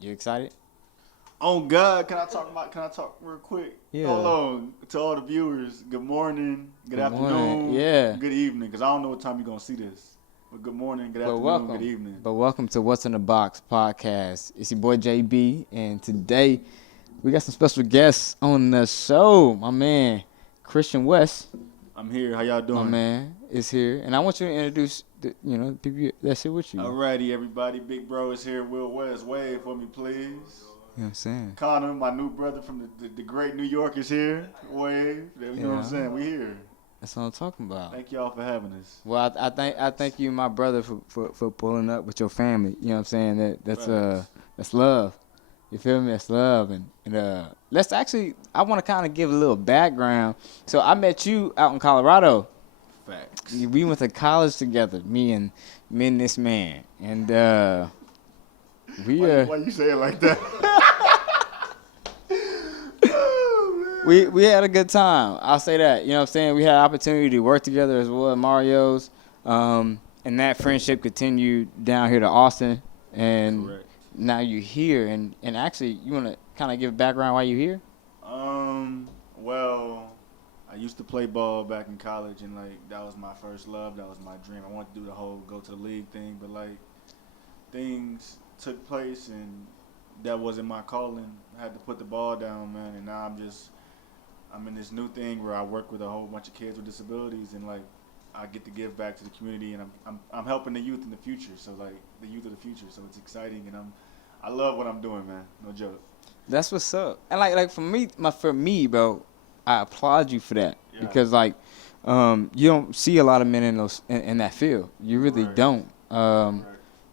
You excited? Oh God, can I talk real quick? Hold Yeah. on. To all the viewers, good morning, good Good morning. afternoon, Yeah. good evening, because I don't know what time you're gonna see this. But good morning, good But afternoon, good welcome. evening. But welcome to What's in the Box podcast. It's your boy JB, and today we got some special guests on the show. My man Christian West, I'm here. How y'all my doing? man, is here, and I want you to introduce the people that's here with you. You know Alrighty, everybody. Big bro is here. Will West, wave for me, please. what I'm saying? Connor, my new brother from the great New York, is here. Wave. You know what I'm Yeah, saying? We here. that's what I'm talking about. Thank y'all for having us. Well, I thank you, my brother, for pulling up with your family. You know what I'm saying? Facts. That's love. You feel me? That's love. And let's actually, I want to kind of give a little background. So I met you out in Colorado. Facts. We went to college together, me and this man. And we Why you say it like that? Oh, man. we had a good time. I'll say that. You know what I'm saying? We had an opportunity to work together as well at Mario's. And that friendship continued down here to Austin. And Correct. now you're here. And actually, you want to kind of give background why you're here? Well, I used to play ball back in college, and like that was my first love. That was my dream. I wanted to do the whole go to the league thing, but like things took place, and that wasn't my calling. I had to put the ball down, man. And now I'm in this new thing where I work with a whole bunch of kids with disabilities, and like I get to give back to the community, and I'm helping the youth in the future. So like the youth of the future. So it's exciting, and I love what I'm doing, man. No joke. That's what's up. And like for me, bro, I applaud you for that Yeah. because like you don't see a lot of men in that field. You really Right. don't. Right.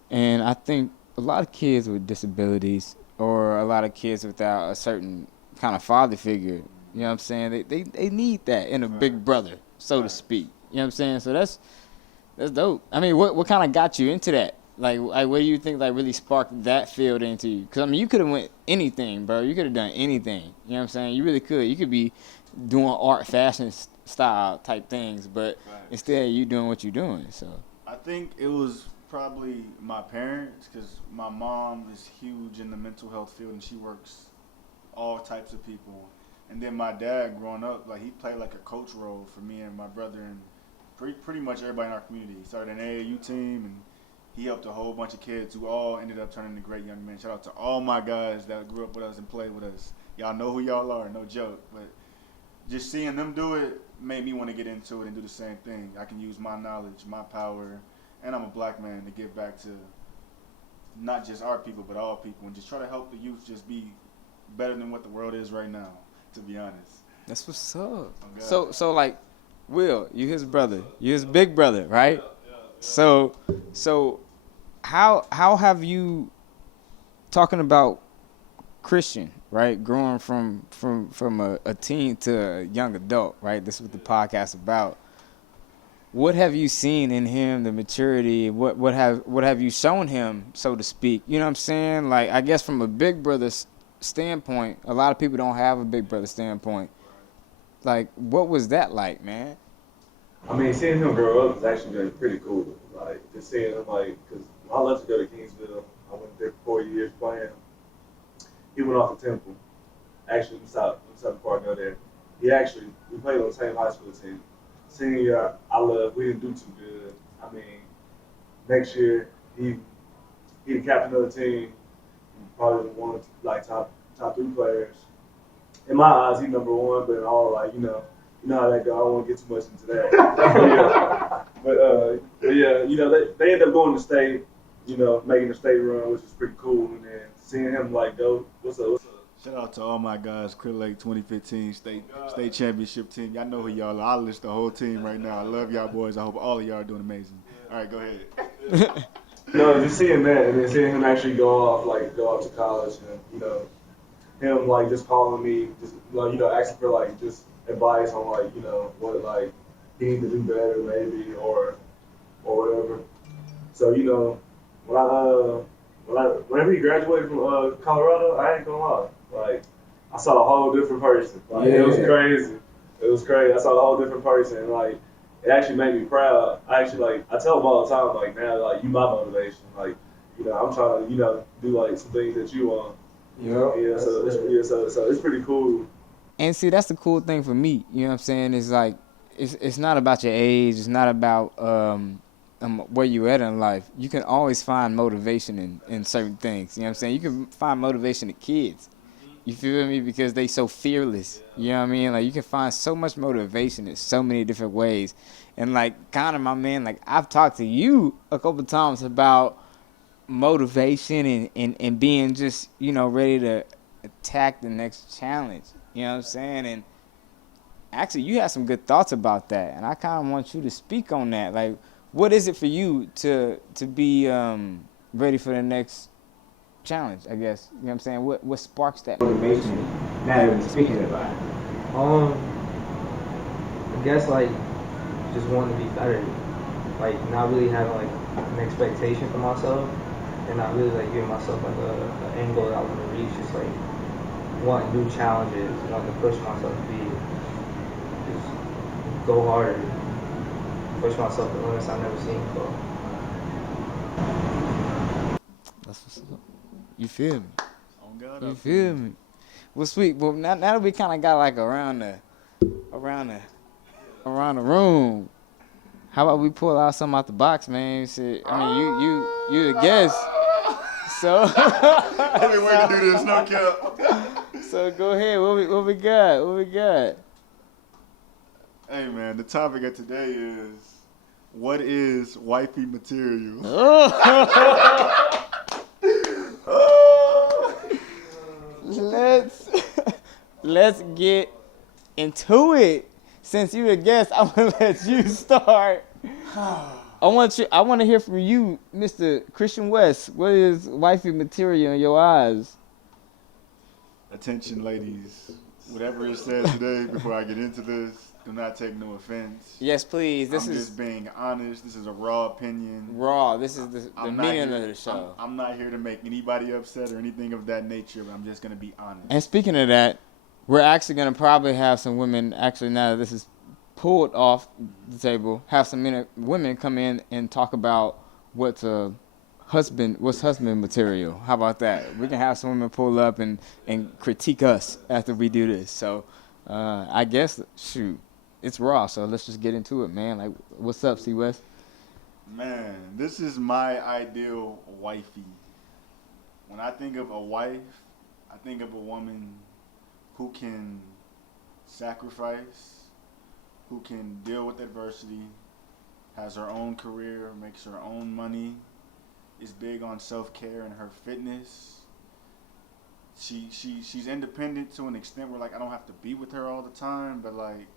And I think a lot of kids with disabilities or a lot of kids without a certain kind of father figure, you know what I'm saying? They need that in a Right. big brother, so to Right. speak. You know what I'm saying? So that's dope. I mean, what kind of got you into that? Like, what do you think like really sparked that field into you? Because I mean, you could have went anything, bro. You could have done anything. You know what I'm saying? You really could. You could be doing art, fashion style type things, but Facts. instead you doing what you're doing. So I think it was probably my parents because my mom is huge in the mental health field and she works all types of people. And then my dad, growing up, like he played like a coach role for me and my brother and pretty much everybody in our community. He started an AAU team and he helped a whole bunch of kids who all ended up turning into great young men. Shout out to all my guys that grew up with us and played with us. Y'all know who y'all are, no joke. But just seeing them do it made me want to get into it and do the same thing. I can use my knowledge, my power, and I'm a black man to give back to not just our people but all people and just try to help the youth just be better than what the world is right now, to be honest. that's what's up. Oh, God. So like, Will, you his brother, you his big brother, right? So how have you talking about Christian, right? Growing from a teen to a young adult, right? This is what the podcast about. What have you seen in him, the maturity? What have you shown him, so to speak? You know what I'm saying? Like I guess from a big brother standpoint, a lot of people don't have a big brother standpoint. Like what was that like, man? I mean, seeing him grow up has actually been pretty cool. Like, just seeing him, like, because I left to go to Kingsville. I went there for 4 years playing. He went off to Temple. Actually, I'm sorry to go there. We played on the same high school team. Senior year, we didn't do too good. I mean, next year, he the captain of the team. Probably one of, like, top three players. In my eyes, he's number one, but in all, like, you know how that go. I don't want to get too much into that. Yeah. But yeah, they end up going to state, making the state run, which is pretty cool. And then seeing him like go, what's up? Shout out to all my guys, Clear Lake 2015 state championship team. Y'all know who y'all are. I'll list the whole team right now. I love y'all boys. I hope all of y'all are doing amazing. All right, go ahead. Just seeing that, and then seeing him actually go off to college, and him like just calling me, just like asking for like just advice on like what like he need to do better maybe or whatever. So whenever he graduated from Colorado, I ain't gonna lie, like I saw a whole different person. Like it was Yeah. crazy. It was crazy. I saw a whole different person. And, like it actually made me proud. I tell him all the time, like now, like you my motivation. Like I'm trying to, do like some things that you want. Yep. Yeah, so it's pretty cool. And see, that's the cool thing for me. You know what I'm saying? It's like it's not about your age. It's not about where you at in life. You can always find motivation in certain things. You know what I'm saying? You can find motivation in kids. You feel me? Because they so fearless. You know what I mean? Like you can find so much motivation in so many different ways. And like Connor, my man, like I've talked to you a couple times about motivation and being just, ready to attack the next challenge. You know what I'm saying? And actually you have some good thoughts about that. And I kinda want you to speak on that. Like what is it for you to be ready for the next challenge, I guess? You know what I'm saying? What sparks that motivation now that we're speaking about it? I guess like just wanting to be better, like not really having like an expectation for myself, and not really like giving myself like an end goal that I want to reach. Just like wanting new challenges, wanting to push myself to be, just go harder, push myself to limits I've never seen before. That's what's up. You feel me? Oh God, You feel me? Well, sweet. Well, now that we kind of got like around the room, how about we pull out something out the box, man? Shit. I mean, you the guest, so. I've been waiting to do this, no cap. So go ahead. What we got? What we got? Hey man, the topic of today is what is wifey material? Let's get into it. Since you're a guest, I'm gonna let you start. I want to hear from you, Mr. Christian West. What is wifey material in your eyes? Attention, ladies. Whatever is said today, before I get into this, do not take no offense. Yes, please. I'm just being honest. This is a raw opinion. Raw. This is the meaning of the show. I'm not here to make anybody upset or anything of that nature, but I'm just going to be honest. And speaking of that, we're actually going to probably have some women, actually now that this is pulled off the table, have some women come in and talk about what's husband material. How about that? We can have some women pull up and critique us after we do this. So I guess, shoot, it's raw, so let's just get into it, man. Like, what's up, C. West? Man, this is my ideal wifey. When I think of a wife, I think of a woman who can sacrifice, who can deal with adversity, has her own career, makes her own money, is big on self-care and her fitness. She's independent to an extent where like I don't have to be with her all the time, but like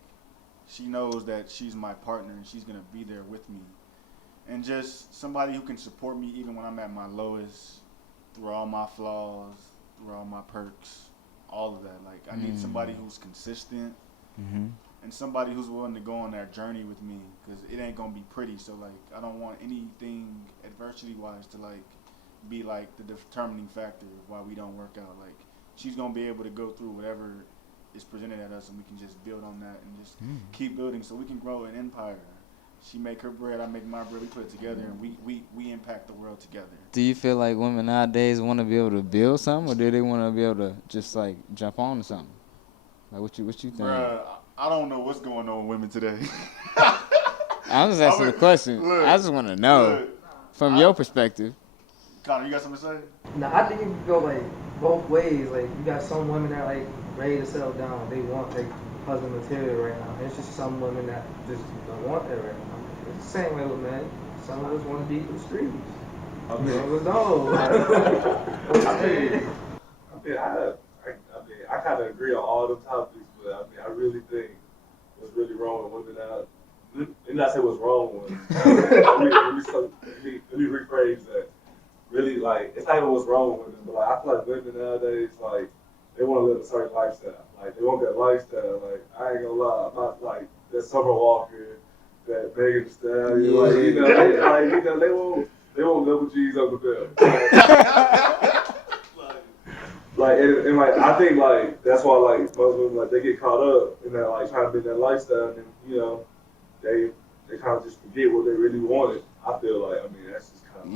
she knows that she's my partner and she's gonna be there with me. And just somebody who can support me even when I'm at my lowest, through all my flaws, through all my perks, all of that. Like I need somebody who's consistent and somebody who's willing to go on that journey with me, because it ain't gonna be pretty. So like I don't want anything adversity wise to like be like the determining factor of why we don't work out. Like she's gonna be able to go through whatever is presented at us, and we can just build on that and just keep building so we can grow an empire. She make her bread, I make my bread, we put it together, and we impact the world together. Do you feel like women nowadays want to be able to build something, or do they want to be able to just like jump on to something? Like what you think? Bruh, I don't know what's going on with women today. I'm just asking a question. Look, I just want to know from your perspective. Connor, you got something to say? Nah, I think it can go like both ways. Like you got some women that like ready to settle down. They want like husband material right now. And it's just some women that just don't want that right now. It's the same way with men. Some of us want to be for the streets. Some of us don't. I kind of agree on all the topics, but I really think what's really wrong with women now. Let me not say what's wrong with women. Let me rephrase that. Really, like, it's not even what's wrong with women, but like, I feel like women nowadays, like, they want to live a certain lifestyle. Like, they want that lifestyle. Like, I ain't gonna lie, I'm not like that Summer Walker, that Megan Thee Stallion. Like, they won't double G's on the belt. And like I think like that's why like most women like they get caught up in that like trying to be that lifestyle, and they kind of just forget what they really wanted. I feel like that's just kind of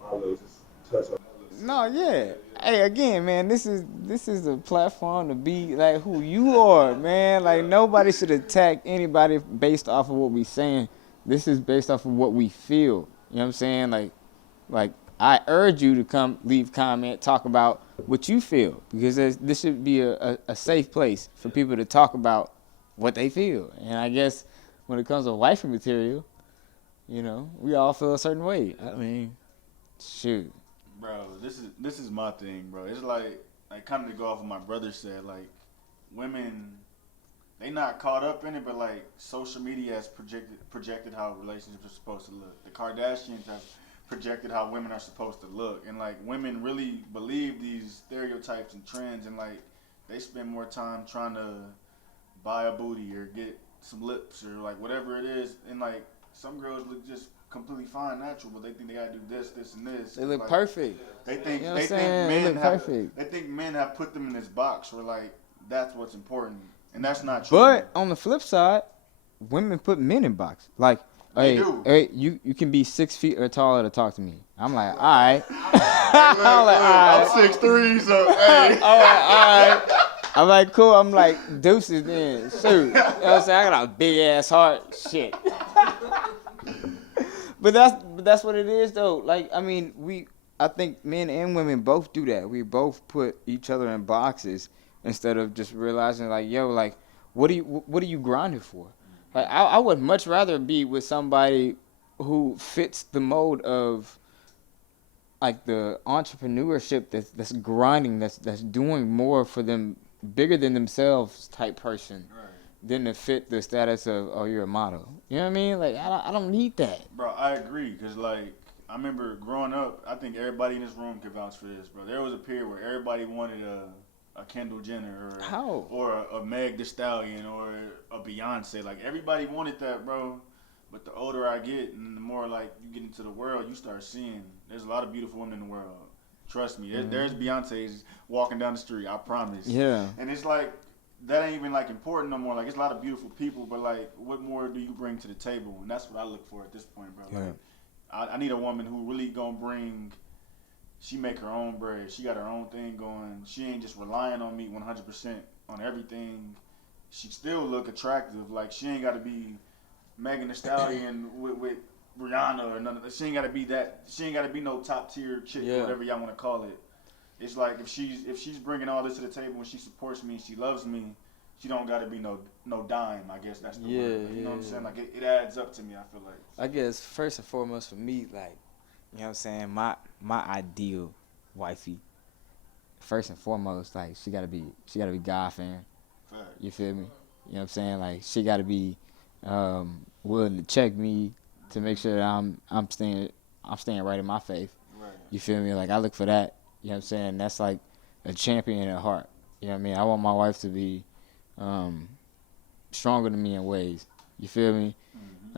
my little just touch on. No, yeah. Hey, again, man, this is a platform to be like who you are, man. Like nobody should attack anybody based off of what we saying. This is based off of what we feel. You know what I'm saying? Like I urge you to come leave comment, talk about what you feel because this should be a safe place for people to talk about what they feel. And I guess when it comes to wifey material, you know, we all feel a certain way. I mean, shoot. Bro, this is my thing, bro. It's like kind of to go off what my brother said, like women, they not caught up in it, but like social media has projected how relationships are supposed to look. The Kardashians have projected how women are supposed to look, and like women really believe these stereotypes and trends, and like they spend more time trying to buy a booty or get some lips or like whatever it is, and like some girls look just completely fine, natural, but they think they gotta do this, this, and this. They look like, perfect. They think You know what they I'm think saying? They men look have perfect. they think men have put them in this box where like that's what's important, and that's not true. But on the flip side, women put men in box. Like, They hey, do. hey, you can be 6 feet or taller to talk to me. I'm like, all right. Look, I'm like, all I'm right. 6'3", so hey. All right. I'm like, cool. I'm like, deuces then. Shoot. You know what I'm saying? I got a big ass heart. Shit. But that's what it is though. Like, I mean, I think men and women both do that. We both put each other in boxes instead of just realizing like, yo, like, what are you grinding for? Like, I would much rather be with somebody who fits the mode of like the entrepreneurship that's grinding, that's doing more for them, bigger than themselves type person. Right. Than to fit the status of, oh, you're a model. You know what I mean? Like, I don't need that. Bro, I agree, because, like, I remember growing up, I think everybody in this room could vouch for this, bro. There was a period where everybody wanted a Kendall Jenner or a Meg Thee Stallion or a Beyonce. Like, everybody wanted that, bro. But the older I get and the more, like, you get into the world, you start seeing there's a lot of beautiful women in the world. Trust me. There's Beyonce's walking down the street, I promise. Yeah. And it's like, that ain't even like important no more. Like, it's a lot of beautiful people, but like, what more do you bring to the table? And that's what I look for at this point, bro. Yeah. Like, I need a woman who really gonna bring. She make her own bread. She got her own thing going. She ain't just relying on me 100% on everything. She still look attractive. Like, she ain't got to be Megan Thee Stallion with Rihanna or none of that. She ain't got to be that. She ain't got to be no top tier chick or whatever y'all want to call it. It's like if she's bringing all this to the table and she supports me and she loves me, she don't gotta be no dime. I guess that's the word. You know what I'm saying? Like it adds up to me. I feel like. I guess first and foremost for me, like, you know what I'm saying, my ideal wifey. First and foremost, like she gotta be God fan. Fact. You feel me? You know what I'm saying? Like she gotta be willing to check me to make sure that I'm staying right in my faith. Right. You feel me? Like I look for that. You know what I'm saying? That's like a champion at heart. You know what I mean? I want my wife to be stronger than me in ways. You feel me?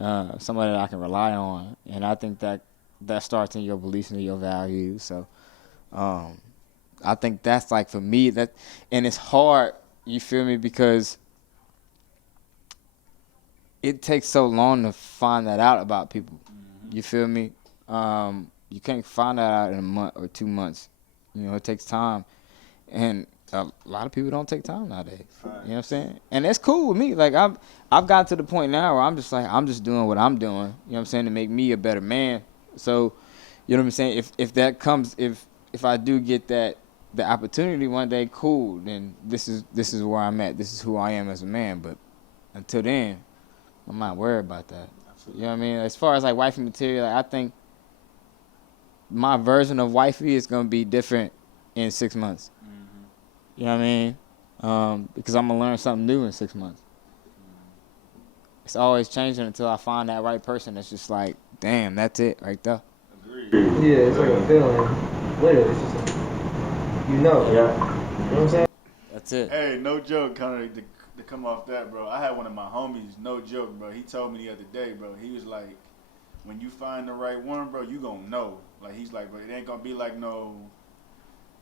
Mm-hmm. Somebody that I can rely on. And I think that starts in your beliefs and your values. So I think that's like for me, and it's hard, you feel me, because it takes so long to find that out about people. Mm-hmm. You feel me? You can't find that out in a month or 2 months. You know, it takes time. And a lot of people don't take time nowadays. Right. You know what I'm saying? And that's cool with me. Like I've gotten to the point now where I'm just doing what I'm doing, you know what I'm saying, to make me a better man. So, you know what I'm saying? If that comes, if I do get the opportunity one day, cool, then this is where I'm at. This is who I am as a man. But until then, I'm not worried about that. You know what I mean? As far as like wifey material, like, I think my version of wifey is gonna be different in 6 months. Mm-hmm. You know what I mean? Because I'm gonna learn something new in 6 months. It's always changing until I find that right person that's just like, damn, that's it right there. Agreed. Yeah, it's like a feeling. Literally, it's just like, you know. Yeah. You know what I'm saying? That's it. Hey, no joke, Connor, to come off that, bro. I had one of my homies, no joke, bro. He told me the other day, bro. He was like, when you find the right one, bro, you gonna know. Like, he's like, bro, it ain't gonna be like no,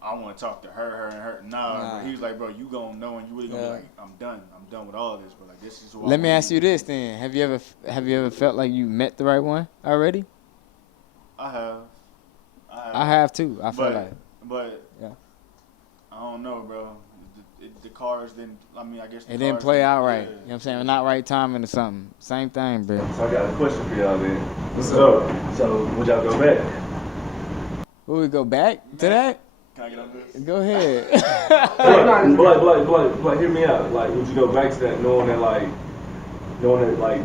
I want to talk to her and her. Nah. Bro. He was like, bro, you gonna know, and you really gonna be like, I'm done with all of this, bro. Like, this is who Let me ask you this then: Have you ever felt like you met the right one already? I have. All I have too. I feel like. But Yeah. I don't know, bro. The cars didn't. I mean, I guess the It didn't cars play out right. yeah. You know what I'm saying? Not right timing or something. Same thing, bro. So I got a question for y'all then. So would y'all go back? Will we go back to that? Can I get on this? Go ahead. But hear me out. Like, would you go back to that knowing that like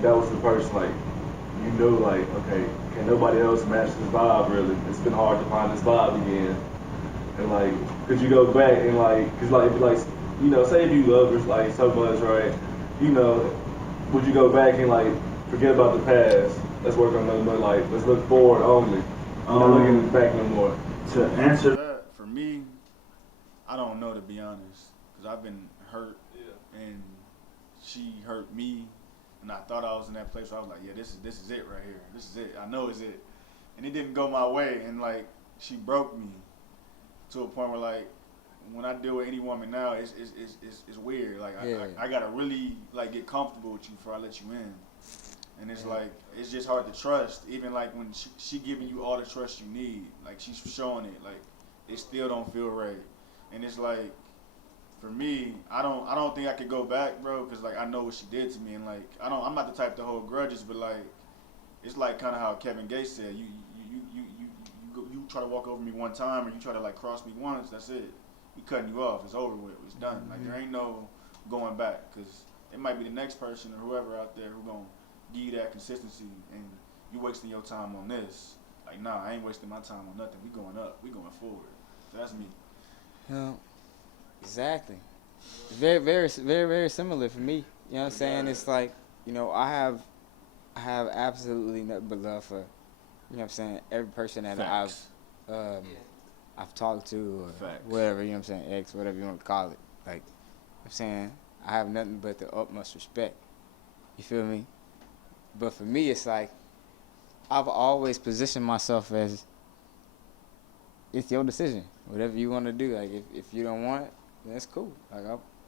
that was the person like you knew like okay, can nobody else match this vibe really? It's been hard to find this vibe again. And like, could you go back and like, cause like, you know, say if you love her like so much, right? You know, would you go back and like forget about the past? Let's work on another, like, let's look forward only. I'm not looking back no more. To answer that, for me, I don't know, to be honest, because I've been hurt, and she hurt me, and I thought I was in that place where I was like, yeah, this is it right here. This is it. I know it's it, and it didn't go my way, and like she broke me to a point where like when I deal with any woman now, it's weird. Like I gotta really like get comfortable with you before I let you in. And it's like, it's just hard to trust. Even like when she giving you all the trust you need, like she's showing it, like it still don't feel right. And it's like, for me, I don't think I could go back, bro, because like I know what she did to me, and like I'm not the type to hold grudges, but like it's like kind of how Kevin Gates said, you try to walk over me one time, or you try to like cross me once, that's it. We cutting you off. It's over with. It's done. Like there ain't no going back, because it might be the next person or whoever out there who gonna give you that consistency, and you wasting your time on this. Like, nah, I ain't wasting my time on nothing. We going up. We going forward. So that's me. Yeah, exactly. Very, very, very, very similar for me. You know what I'm saying? It's like, you know, I have absolutely nothing but love for, you know what I'm saying, every person that I've talked to, or whatever, you know what I'm saying, ex, whatever you want to call it. Like, I'm saying, I have nothing but the utmost respect. You feel me? But for me, it's like, I've always positioned myself as, it's your decision. Whatever you want to do. Like, if you don't want it, then it's cool. Like,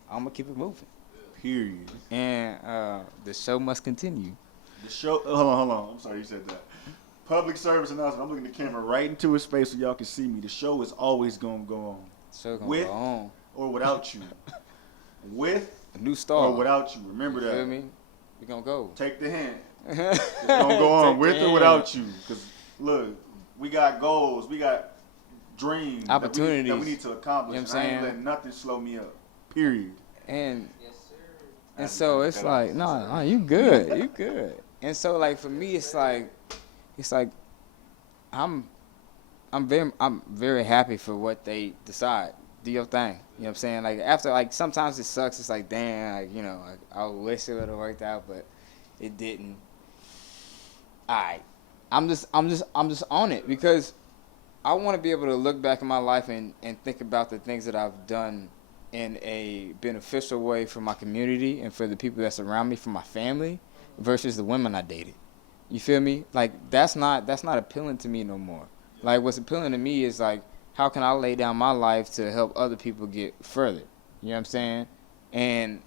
I'm going to keep it moving. Period. And the show must continue. The show, hold on. I'm sorry you said that. Public service announcement. I'm looking the camera right into his face so y'all can see me. The show is always going to go on. The show going to with go on. Or without you. With a new star. Or without you. Remember that. You feel me? We're going to go. Take the hint. It's going to go on with or without you. Because, look, we got goals. We got dreams. Opportunities. That we need to accomplish. You know what I'm and I saying? ain't letting nothing slow me up. Period. And so it's like, no, you good. You good. And so, like, for me, it's like I'm very happy for what they decide. Do your thing. You know what I'm saying? Like, after, like, sometimes it sucks. It's like, damn, like, you know, like, I wish it would have worked out, but it didn't. All right. I'm just on it, because I want to be able to look back in my life and think about the things that I've done in a beneficial way for my community and for the people that surround me, for my family, versus the women I dated. You feel me? Like, that's not appealing to me no more. Like, what's appealing to me is, like, how can I lay down my life to help other people get further? You know what I'm saying? And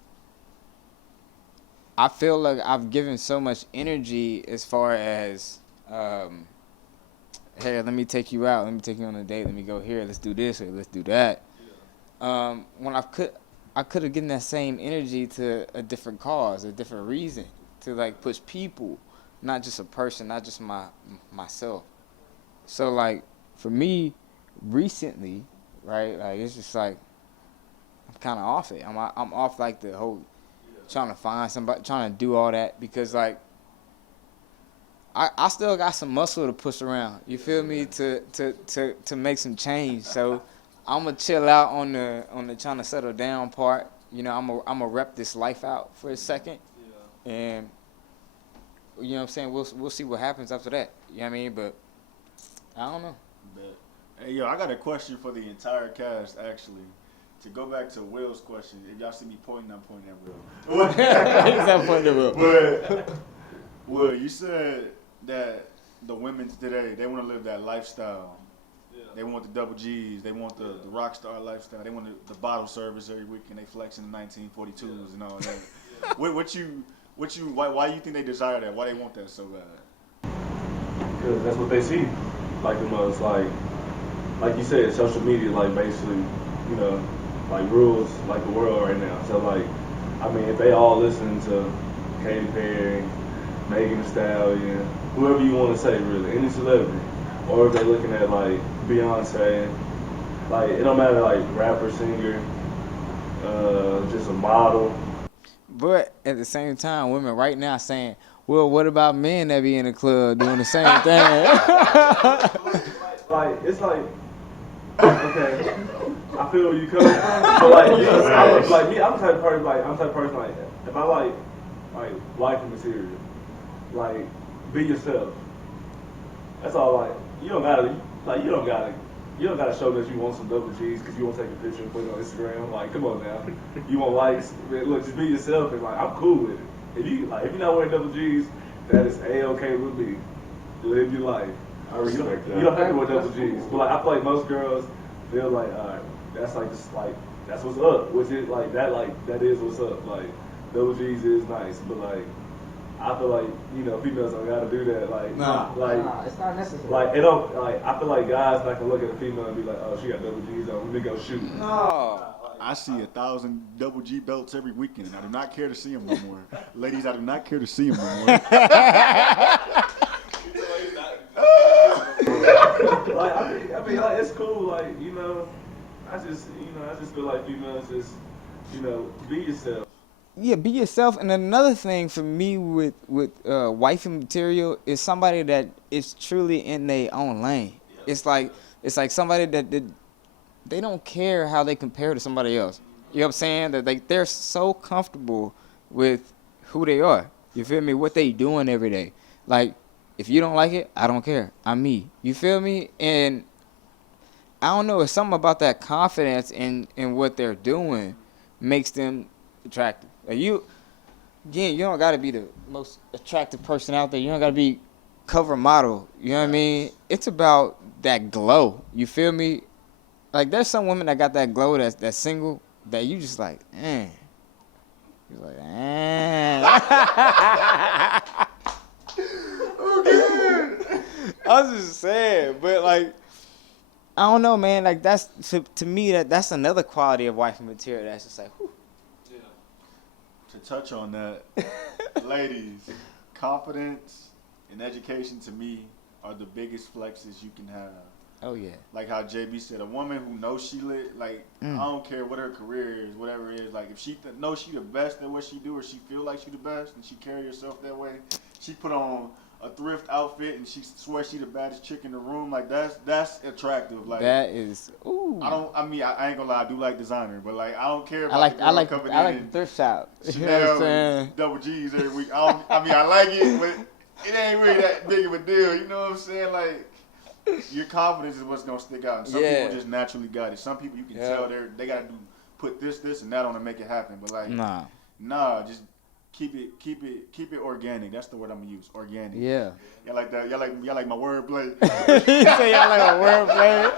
I feel like I've given so much energy as far as, hey, let me take you out. Let me take you on a date. Let me go here. Let's do this or let's do that. When I could have given that same energy to a different cause, a different reason, to like push people, not just a person, not just myself. So like for me, recently, right? Like it's just like I'm kind of off it. I'm off like the whole trying to find somebody, trying to do all that, because like I still got some muscle to push around. You feel me? To make some change. So I'm gonna chill out on the trying to settle down part. You know, I'm gonna rep this life out for a second, and you know what I'm saying. We'll see what happens after that. You know what I mean? But I don't know. Hey yo, I got a question for the entire cast actually. To go back to Will's question, if y'all see me pointing, I'm pointing at Will. He's not pointing at Will. But Will, you said that the women today, they want to live that lifestyle. Yeah. They want the double G's. They want the rock star lifestyle. They want the bottle service every week, and they flex in the 1942s and all that. Why do you think they desire that? Why they want that so bad? Because that's what they see. Like the most, like like you said, social media like basically, you know, like rules like the world right now. So like, I mean, if they all listen to Katy Perry, Megan Thee Stallion, whoever you want to say really, any celebrity, or if they're looking at like Beyonce, like it don't matter like rapper, singer, just a model. But at the same time, women right now saying, "Well, what about men that be in the club doing the same thing?" Like it's like okay, I feel where you coming from, but like you know, like me, I'm the type of person like if I like wife material, like be yourself. That's all. Like you don't gotta you don't gotta show that you want some double G's because you want to take a picture and put it on Instagram. Like come on now, you want likes? Man, look, just be yourself and like I'm cool with it. If you're not wearing double G's, that is a-okay with me. Live your life. I respect that. You don't have to wear double G's, but like I feel like most girls feel like, all right, that's like just like that's what's up. Which is like that is what's up. Like double G's is nice, but like I feel like females don't gotta do that. Like Nah. Nah, it's not necessary. like it don't like I feel like guys not gonna look at a female and be like, oh, she got double G's on. Let me go shoot. No. I see 1,000 double G belts every weekend, and I do not care to see them no more. Ladies, I do not care to see them no more. Like I mean, like it's cool. Like I just feel like females just be yourself. Yeah, be yourself. And another thing for me with wifey material is somebody that is truly in their own lane. It's like somebody that they don't care how they compare to somebody else. You know what I'm saying? That they're so comfortable with who they are. You feel me? What they doing every day. Like if you don't like it, I don't care. I'm me. You feel me? And I don't know. It's something about that confidence in what they're doing makes them attractive. Like you don't got to be the most attractive person out there. You don't got to be cover model. You know what I mean? It's about that glow. You feel me? Like there's some women that got that glow that's single that you just like, eh. You're like, eh. Okay. I was just saying, but like, I don't know, man. Like that's to me that's another quality of wifey material that's just like, whew. To touch on that, ladies, confidence and education to me are the biggest flexes you can have. Oh yeah. Like how JB said, a woman who knows she lit, like I don't care what her career is, whatever it is, like if she knows she the best at what she do, or she feel like she the best and she carry herself that way, she put on a thrift outfit and she swears she the baddest chick in the room, like that's attractive. Like that is ooh. I ain't gonna lie, I do like designer, but like I don't care about I like coming the in thrift shop. You know what Chanel I'm saying? and double G's every week. I like it, but it ain't really that big of a deal. You know what I'm saying? Like your confidence is what's gonna stick out. And some people just naturally got it. Some people you can tell they gotta put this and that on to make it happen. But like nah, just keep it organic. That's the word I'm gonna use. Organic. Yeah. Y'all like that? Y'all like my wordplay? You say y'all like my wordplay?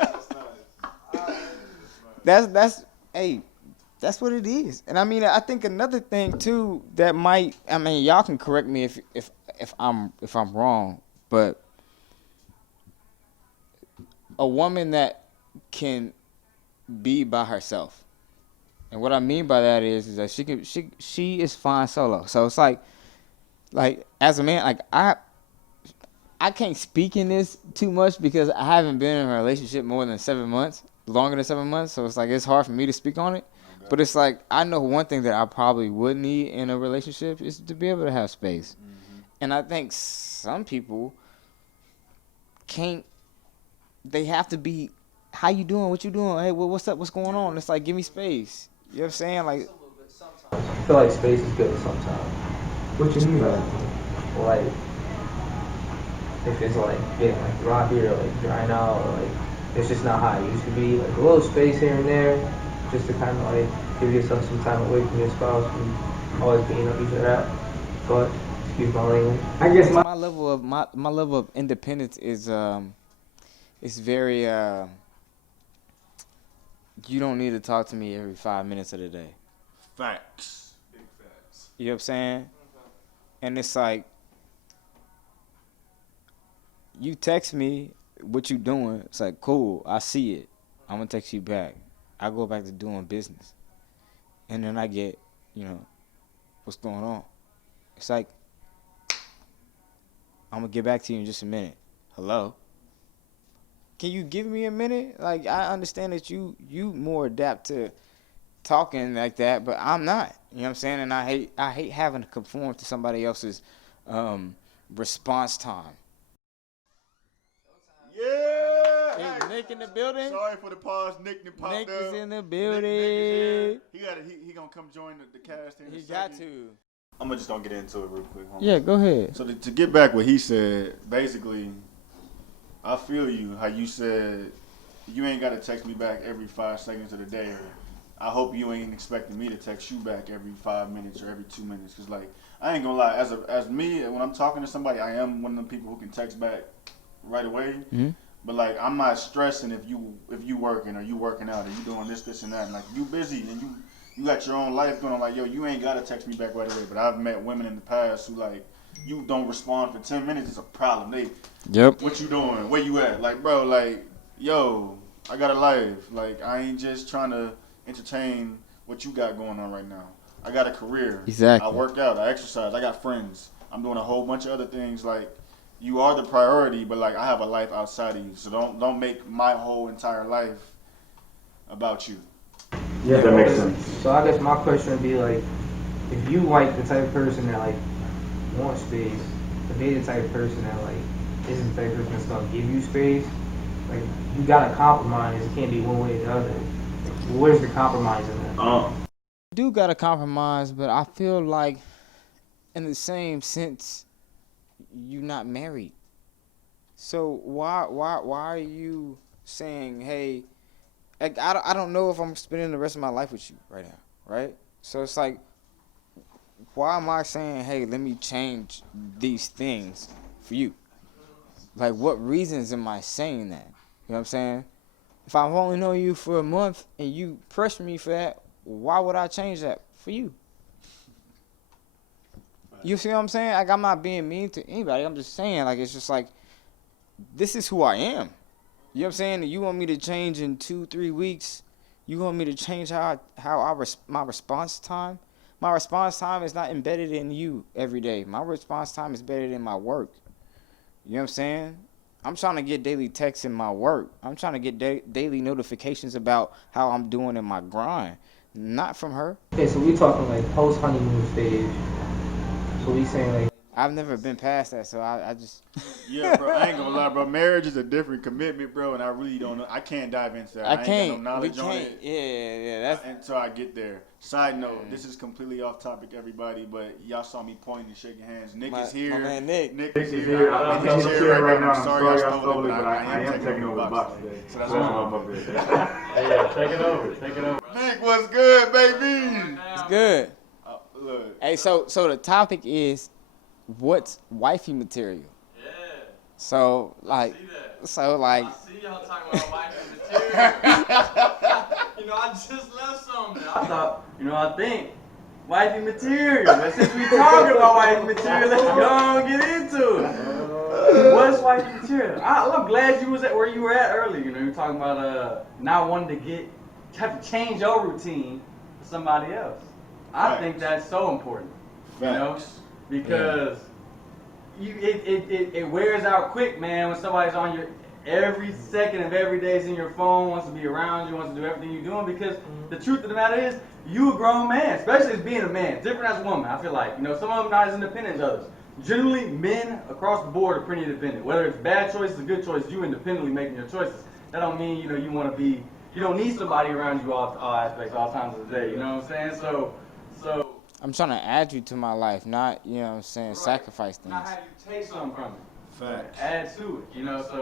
That's what it is. And I mean, I think another thing too that y'all can correct me if I'm wrong, but a woman that can be by herself. And what I mean by that is that she is fine solo. So it's like as a man, like I can't speak in this too much because I haven't been in a relationship more than 7 months, longer than 7 months. So it's like it's hard for me to speak on it. Okay. But it's like I know one thing that I probably would need in a relationship is to be able to have space. Mm-hmm. And I think some people can't. They have to be, how you doing? What you doing? Hey, what's up? What's going on? It's like, give me space. You know what I'm saying? Like, I feel like space is good sometimes. What you mean by that? Like, if it's like getting like rocky or like drying out or like it's just not how it used to be, like a little space here and there, just to kind of like give yourself some time away from your spouse and always being up each other. But excuse my language. I guess my level of independence is it's very you don't need to talk to me every 5 minutes of the day. Facts. Big facts. You know what I'm saying? And it's like, you text me what you doing? It's like, cool, I see it. I'm gonna text you back. I go back to doing business, and then I get, what's going on? It's like, I'm gonna get back to you in just a minute. Hello? Can you give me a minute? Like, I understand that you more adapt to talking like that, but I'm not. You know what I'm saying? And I hate having to conform to somebody else's response time. Yeah. Is Hey, Nick in the building? sorry for the pause. Nick popped Nick up. is in the Nick building. is here. He gonna come join the cast in a He second. got to. I'm just gonna get into it real quick. Homie. Yeah, go ahead. So to get back what he said, basically, I feel you. How you said you ain't gotta text me back every 5 seconds of the day. I hope you ain't expecting me to text you back every 5 minutes or every 2 minutes. Cause like I ain't gonna lie, as me when I'm talking to somebody, I am one of them people who can text back right away. Mm-hmm. But like I'm not stressing if you working or you working out or you doing this and that. And like you busy and you got your own life going on. Like yo, you ain't gotta text me back right away. But I've met women in the past who like you don't respond for 10 minutes. It's a problem. Yep. What you doing? Where you at? Like bro, like yo, I got a life. Like I ain't just trying to entertain what you got going on right now. I got a career. Exactly. I work out. I exercise. I got friends. I'm doing a whole bunch of other things. Like you are the priority, but like I have a life outside of you. So don't make my whole entire life about you. Yeah, that makes sense. So I guess my question would be like, if you like the type of person that like wants space, to be the type of person that like isn't the type of person that's gonna give you space, like you gotta compromise. It can't be one way or the other. Like, where's the compromise in that? Do gotta compromise, but I feel like in the same sense, you're not married. So why are you saying, hey, like I don't know if I'm spending the rest of my life with you right now, right? So it's like, why am I saying, hey, let me change these things for you? Like, what reasons am I saying that? You know what I'm saying? If I've only known you for a month and you pressure me for that, why would I change that for you? You see what I'm saying? Like, I'm not being mean to anybody. I'm just saying, like, it's just like, this is who I am. You know what I'm saying? You want me to change in 2-3 weeks? You want me to change my response time? My response time is not embedded in you every day. My response time is embedded in my work. You know what I'm saying? I'm trying to get daily texts in my work. I'm trying to get daily notifications about how I'm doing in my grind. Not from her. Okay, so we talking like post honeymoon stage. So we saying like I've never been past that, so I just. Yeah, bro. I ain't gonna lie, bro. Marriage is a different commitment, bro, and I really don't know. I can't dive into that. I can't. Ain't got no knowledge We on can't. it. Yeah. That's. Until I get there. Side note, this is completely off topic, everybody, but y'all saw me pointing and shaking hands. Nick is here. My man Nick. Nick Nick is is here. here. I'm I'm in his chair right now. I'm sorry I stole it, but I am taking over the box today. So that's why I'm up here. Hey, yeah, take it over. Take it over. Nick, what's good, baby? It's good. Look. Hey, so the topic is, what's wifey material? Yeah. So like, I see y'all talking about wifey material. I just left something. I think wifey material. But since we talking about wifey material, let's go and get into it. What's wifey material? I'm glad you was at where you were at earlier. You were talking about not wanting to have to change your routine for somebody else. I think that's so important. Because it wears out quick, man, when somebody's on your every second of every day is in your phone, wants to be around you, wants to do everything you're doing, because the truth of the matter is, you a grown man, especially as being a man, different as a woman, I feel like. Some of them not as independent as others. Generally, men across the board are pretty independent. Whether it's bad choices or good choices, you independently making your choices. That don't mean, you want to be, you don't need somebody around you all aspects, all times of the day, you know what I'm saying? So I'm trying to add you to my life, not, right. Sacrifice things. Not have you take something from it. Facts. Add to it, so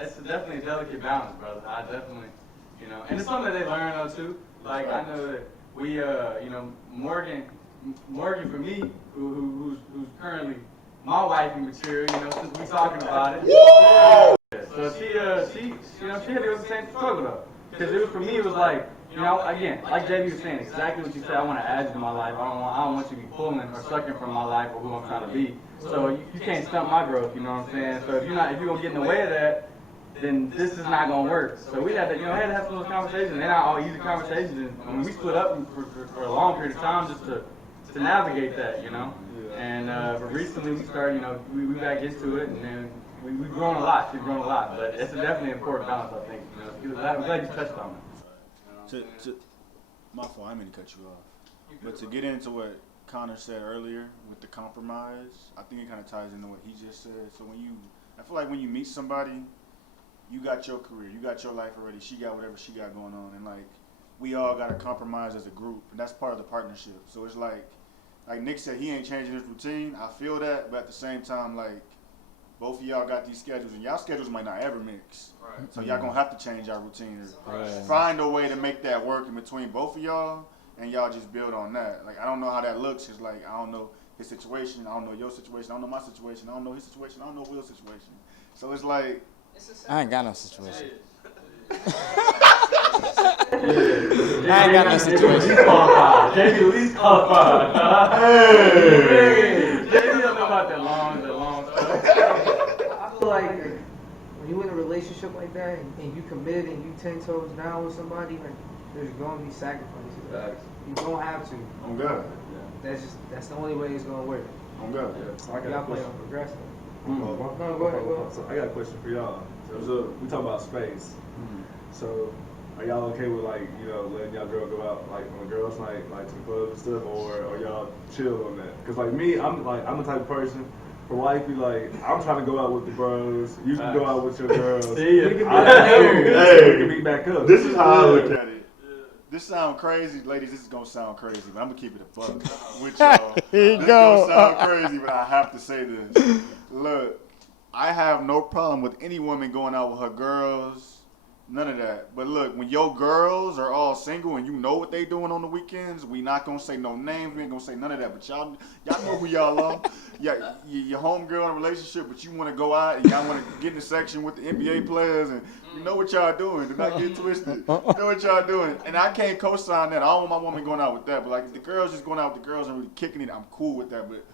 it's definitely a delicate balance, brother. I definitely, and it's something that they learn though too. Like I know that we, Morgan for me, who's currently my wifey material, since we talking about it. Woo! So she had to go the same struggle though, because it was for me, it was like. Again, like JB was saying, exactly what you said. I want to add you to my life. I don't want you to be pulling or sucking from my life or who I'm trying to be. So you can't stunt my growth. You know what I'm saying? So if you're gonna get in the way of that, then this is not gonna work. So we had to, had to have some of those conversations. They're not all easy conversations. And I mean, we split up for a long period of time just to navigate that, And but recently we started, we got into it, and then we've grown a lot. We've grown a lot, but it's definitely an important balance, I think. I'm glad you touched on it. My fault, I didn't mean to cut you off. But to get into what Connor said earlier with the compromise, I think it kind of ties into what he just said. So I feel like when you meet somebody, you got your career, you got your life already, she got whatever she got going on, and like we all got to compromise as a group, and that's part of the partnership. So it's like Nick said, he ain't changing his routine. I feel that, but at the same time, like both of y'all got these schedules, and y'all schedules might not ever mix. Right. So y'all gonna have to change y'all routine or find a way to make that work in between both of y'all, and y'all just build on that. Like I don't know how that looks. It's like I don't know his situation, I don't know your situation, I don't know my situation, I don't know his situation, I don't know Will's situation. So it's like I ain't got no situation. I ain't got no situation. JB at least qualified. Hey! JB don't know about that long stuff. I feel like when you're in a relationship like that and you committed and you 10 toes down with somebody, like there's gonna be sacrifices. You don't have to. I'm good. That's the only way it's gonna work. I'm good. Y'all play on progressive. No, go ahead. So I got a question for y'all. So we talk about space. So are y'all okay with letting y'all girl go out like on a girls' night, like to the club and stuff, or are y'all chill on that? Because like me, I'm the type of person. For Wifey, like I'm trying to go out with the bros. You can go out with your girls. See ya. We can meet back up. This is how I look at it. This sound crazy, ladies. This is gonna sound crazy, but I'm gonna keep it a buck with y'all. Here you This go. gonna sound crazy, but I have to say this. Look, I have no problem with any woman going out with her girls. None of that. But look, when your girls are all single and you know what they doing on the weekends, we not gonna say no names. We ain't gonna say none of that. But y'all know who y'all are. Yeah, your homegirl in a relationship, but you want to go out and y'all want to get in the section with the NBA players, and you know what y'all doing. Do not get twisted. You know what y'all doing. And I can't co-sign that. I don't want my woman going out with that. But like, if the girls just going out with the girls and really kicking it, I'm cool with that. But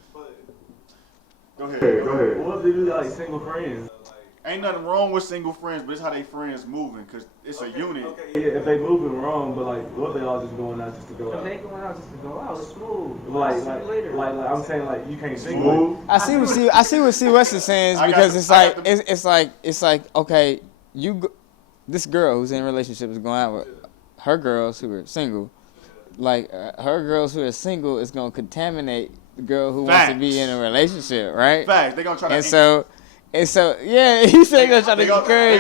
go ahead. Go ahead. What if they do like single friends? Ain't nothing wrong with single friends, but it's how they friends moving, because it's a unit. Yeah, if they moving wrong, but like, what if they all just going out just to go out? If they going out just to go out, it's smooth. Like I'm saying, like you can't single. I see what C West is saying, because it's like okay, this girl who's in a relationship is going out with her girls who are single. Like her girls who are single is gonna contaminate the girl who wants to be in a relationship, right? Facts. They gonna try to. And so, yeah, he said they're gonna try to encourage.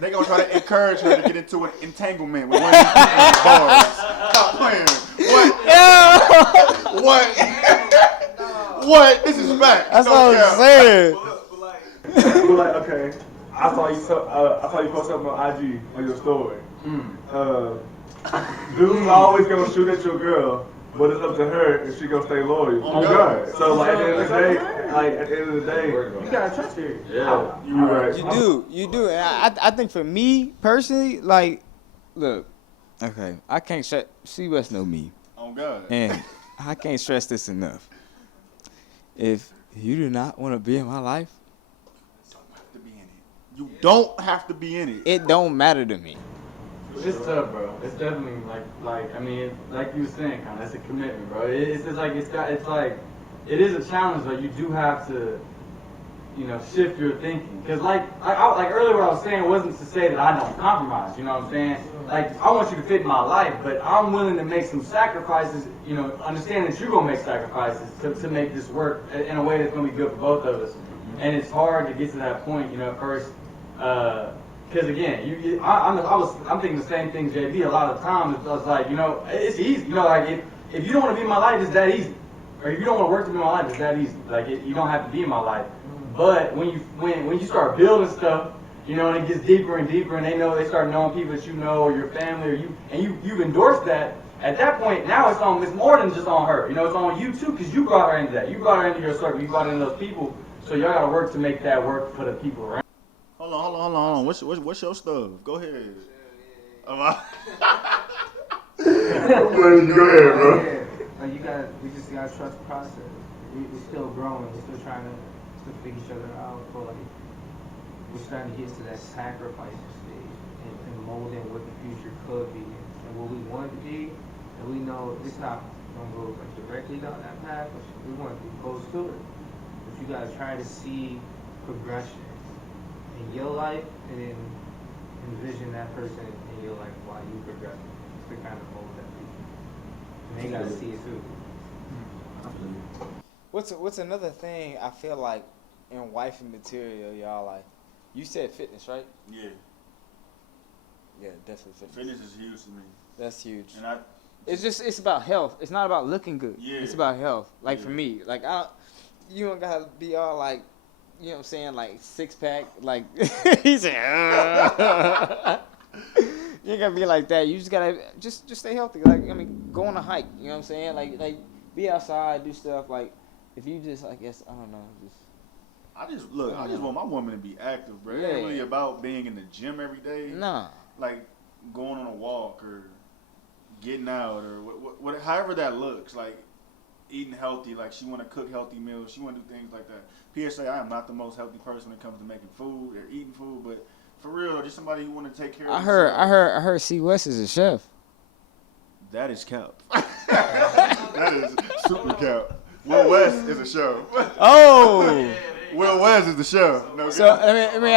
They gonna try to encourage her to get into an entanglement with one of these boys. Stop playing. What? What? What? This is fact. That's what I'm saying. But like, okay, I saw you post something on IG on your story. Dude's always gonna shoot at your girl, but it's up to her if she gonna stay loyal. Oh God. So like at the end of the day, you gotta trust her. Yeah, you right. You do. And I think for me personally, like, look, okay, I can't stress. C West know me. Oh God. And I can't stress this enough. If you do not want to be in my life, you don't have to be in it. it don't matter to me. It's tough, bro. It's definitely like I mean, like you were saying, kind of, it's a commitment, bro. It's just like it is a challenge, but you do have to, shift your thinking. Cause like earlier, what I was saying wasn't to say that I don't compromise. You know what I'm saying? Like I want you to fit in my life, but I'm willing to make some sacrifices. Understand that you're gonna make sacrifices to make this work in a way that's gonna be good for both of us. And it's hard to get to that point, at first. Because again, I'm thinking the same thing, JB. A lot of times it's like, it's easy. Like if you don't want to be in my life, it's that easy. Or if you don't want to work to be in my life, it's that easy. Like you don't have to be in my life. But when you start building stuff, and it gets deeper and deeper, and they start knowing people that you know, or your family, or you've endorsed that. At that point, now it's more than just on her. It's on you too, because you brought her into that. You brought her into your circle. You brought her into those people. So y'all got to work to make that work for the people around. Hold on. What's your stuff? Go ahead. Go ahead, bro. We just gotta trust the process. We're still growing. We're still trying to figure each other out. But like, we're starting to get to that sacrificing stage and molding what the future could be and what we want it to be. And we know it's not gonna go like directly down that path, but we want to be close to it. But you gotta try to see progression in your life and then envision that person in your life while you progress to kind of mold that future. And they gotta see it too. What's another thing I feel like in wifey material, y'all, like, you said fitness, right? Yeah. Yeah, definitely fitness. Fitness is huge to me. That's huge. And It's about health. It's not about looking good. Yeah. It's about health. Like Yeah. for me, like you don't gotta be all like, you know what I'm saying, like 6-pack, like he said. You ain't gotta be like that. You just gotta just stay healthy. Like I mean, go on a hike. You know what I'm saying? Like be outside, do stuff. Like if you just, I guess, I don't know, I just want my woman to be active, bro. It Yeah. ain't really about being in the gym every day. nah. Like going on a walk or getting out or what however that looks. Like eating healthy. Like she want to cook healthy meals. She want to do things like that. PSA, I am not the most healthy person when it comes to making food or eating food, but for real, just somebody who want to take care of I themselves. heard C West is a chef. That is cap. That is super cap. Will West is a show. Oh. Will West is the show. No, So let me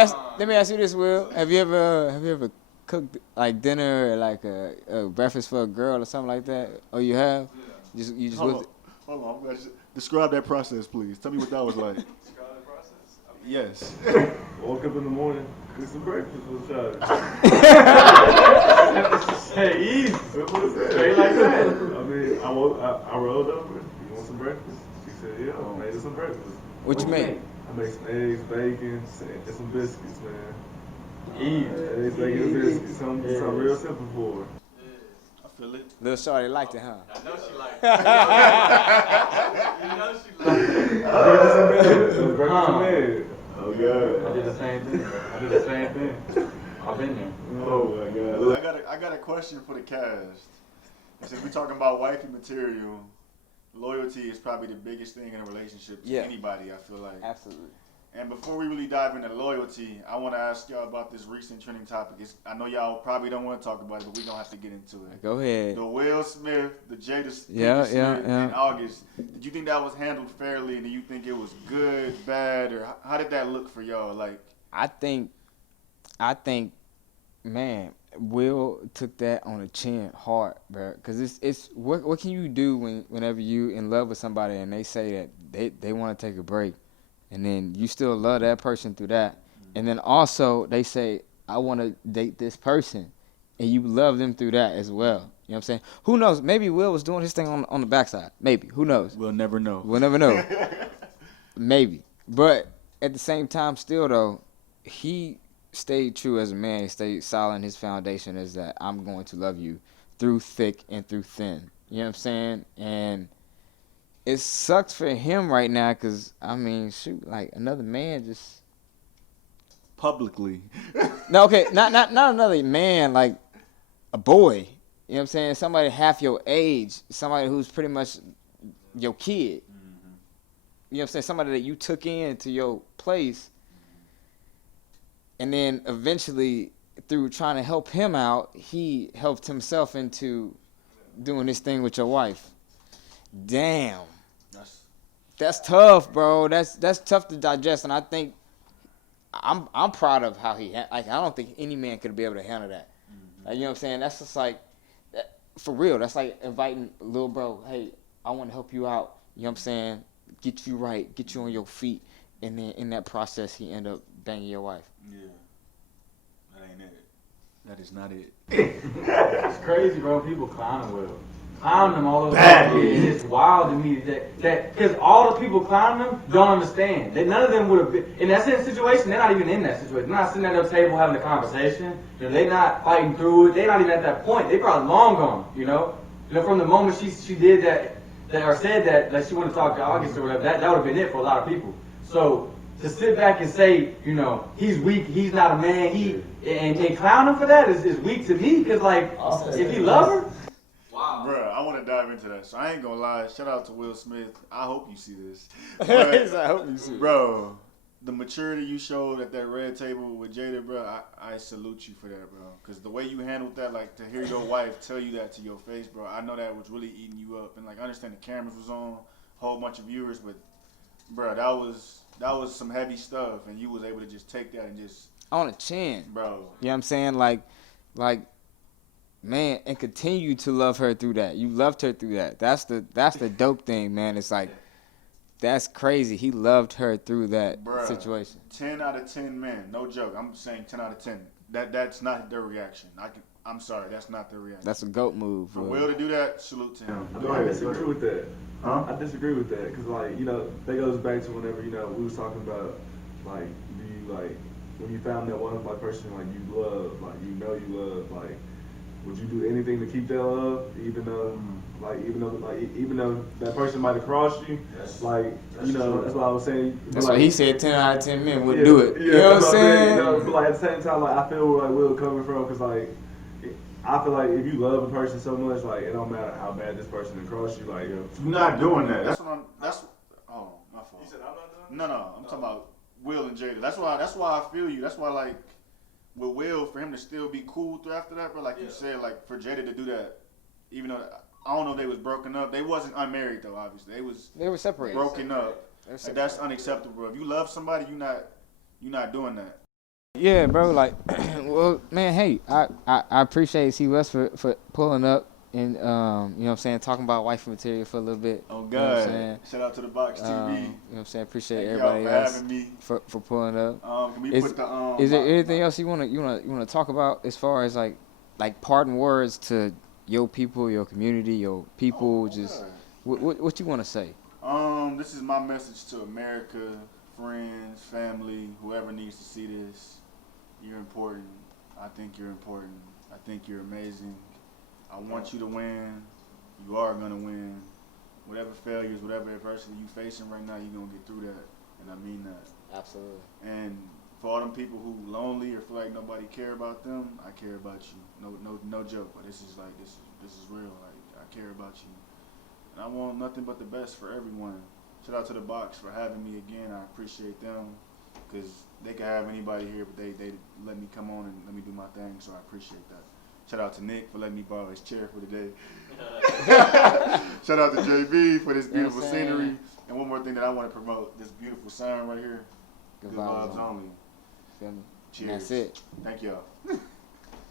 ask you this, Will. Have you ever cooked like dinner or like a breakfast for a girl or something like that? Oh, you have? You just hold on. Describe that process, please. Tell me what that was like. Describe the process. Yes. Woke up in the morning, cook some breakfast with child. Hey, easy. That's what it said. Straight like that. I mean, I rolled over. You want some breakfast? She said, yeah. I made her some breakfast. What you made? I made some eggs, bacon, and some biscuits, man. Easy. Eggs, bacon, and biscuits. Something real simple for her. I feel it. Little shorty liked it, huh? I know she liked it. You know she liked it. Breakfast and eggs. Oh, God. I did the same thing. I've been there. Oh, my God. I got a question for the cast. Since we're talking about wifey material, loyalty is probably the biggest thing in a relationship to anybody, I feel like. Absolutely. And before we really dive into loyalty, I want to ask y'all about this recent trending topic. I know y'all probably don't want to talk about it, but we're going to have to get into it. Go ahead. The Will Smith, the Jada Smith Yeah. in August. Did you think that was handled fairly, and do you think it was good, bad, or how did that look for y'all? Like, I think, man, Will took that on the chin hard, bro. Cause it's what can you do whenever you in love with somebody and they say that they want to take a break, and then you still love that person through that, and then also they say I want to date this person, and you love them through that as well. You know what I'm saying? Who knows? Maybe Will was doing his thing on the backside. Maybe. Who knows? we'll never know. We'll never know. Maybe. But at the same time, still though, he stayed true as a man. He stayed solid in his foundation is that I'm going to love you through thick and through thin. You know what I'm saying? And it sucks for him right now because, I mean, shoot, like another man just... Publicly. No, okay, not another man, like a boy. You know what I'm saying? Somebody half your age. Somebody who's pretty much your kid. Mm-hmm. You know what I'm saying? Somebody that you took into your place. And then eventually, through trying to help him out, he helped himself into doing this thing with your wife. Damn. That's tough, bro. That's tough to digest, and I think I'm proud of how he like. I don't think any man could be able to handle that. Mm-hmm. Like, you know what I'm saying? That's just like for real. That's like inviting little bro. Hey, I want to help you out. You know what I'm saying? Get you right, get you on your feet, and then in that process, he end up banging your wife. Yeah. That ain't it. That is not it. It's crazy, bro. People clowning Will. Clowning him all over. It's wild to me that because all the people clowning him don't understand. None of them would have been in that same situation. They're not even in that situation. They're not sitting at the table having a conversation. You know, they're not fighting through it. They're not even at that point. They probably long gone. You know, from the moment she did that or said that she wanted to talk to August or whatever, that would have been it for a lot of people. So to sit back and say, you know, he's weak, he's not a man, and clown him for that is weak to me, because like, if he love her, wow. Bruh, I want to dive into that. So I ain't gonna lie. Shout out to Will Smith. I hope you see this. But, I hope you see it. bro, the maturity you showed at that red table with Jada, bro, I salute you for that, bro. Because the way you handled that, like, to hear your wife tell you that to your face, bro, I know that was really eating you up. And, like, I understand the cameras was on, whole bunch of viewers, but, bro, that was some heavy stuff. And you was able to just take that and just... On a chin. Bro. You know what I'm saying? Like, man, and continue to love her through that. You loved her through that. That's the dope thing, man. It's like, that's crazy. He loved her through that situation. 10 out of 10 men, no joke. I'm saying 10 out of 10. That's not their reaction. I'm sorry, that's not their reaction. That's a GOAT move. For Will to do that, salute to him. I disagree with that. Huh? I disagree with that because, like, you know, that goes back to whenever, you know, we was talking about, like, do you, like, when you found that one, like, person, like, you love, like, you know you love, like, would you do anything to keep that love, even though that person might have crossed you? That's you know, true. That's what I was saying. That's like, what he said. 10 out of 10 men would do it. Yeah, you know what I'm saying? You know, but like at the same time, like I feel where like Will coming from, because like I feel like if you love a person so much, like it don't matter how bad this person can cross you. Like you're not doing that. Oh, my fault. You said I'm not doing that? No, I'm talking about Will and Jada. That's why I feel you. That's why like with Will, for him to still be cool through after that, but like you said, like for Jada to do that, even though I don't know if they was broken up. They wasn't unmarried though, obviously. They were separated. Broken up. Like, that's unacceptable. If you love somebody, you're not doing that. Yeah, bro. Like, well, man. Hey, I appreciate C West for pulling up and you know what I'm saying, talking about Wifey material for a little bit. Oh God. You know what I'm saying? Shout out to the Box TV. You know what I'm saying? Appreciate Thank everybody y'all for else having me. for pulling up. Can we put the Is there anything else you wanna talk about as far as like parting words to your people, your community, your people? Just what you want to say? This is my message to America, friends, family, whoever needs to see this. You're important. I think you're important. I think you're amazing. I want you to win. You are gonna win. Whatever failures, whatever adversity you facing right now, you're gonna get through that. And I mean that. Absolutely. And for all them people who lonely or feel like nobody care about them, I care about you. No joke. But this is real. Like I care about you. And I want nothing but the best for everyone. Shout out to the Box for having me again. I appreciate them because they could have anybody here, but they let me come on and let me do my thing, so I appreciate that. Shout out to Nick for letting me borrow his chair for the day. Shout out to JB for this beautiful scenery. And one more thing that I want to promote, this beautiful sign right here. Good vibes only. Feel me? Cheers. And that's it. Thank y'all.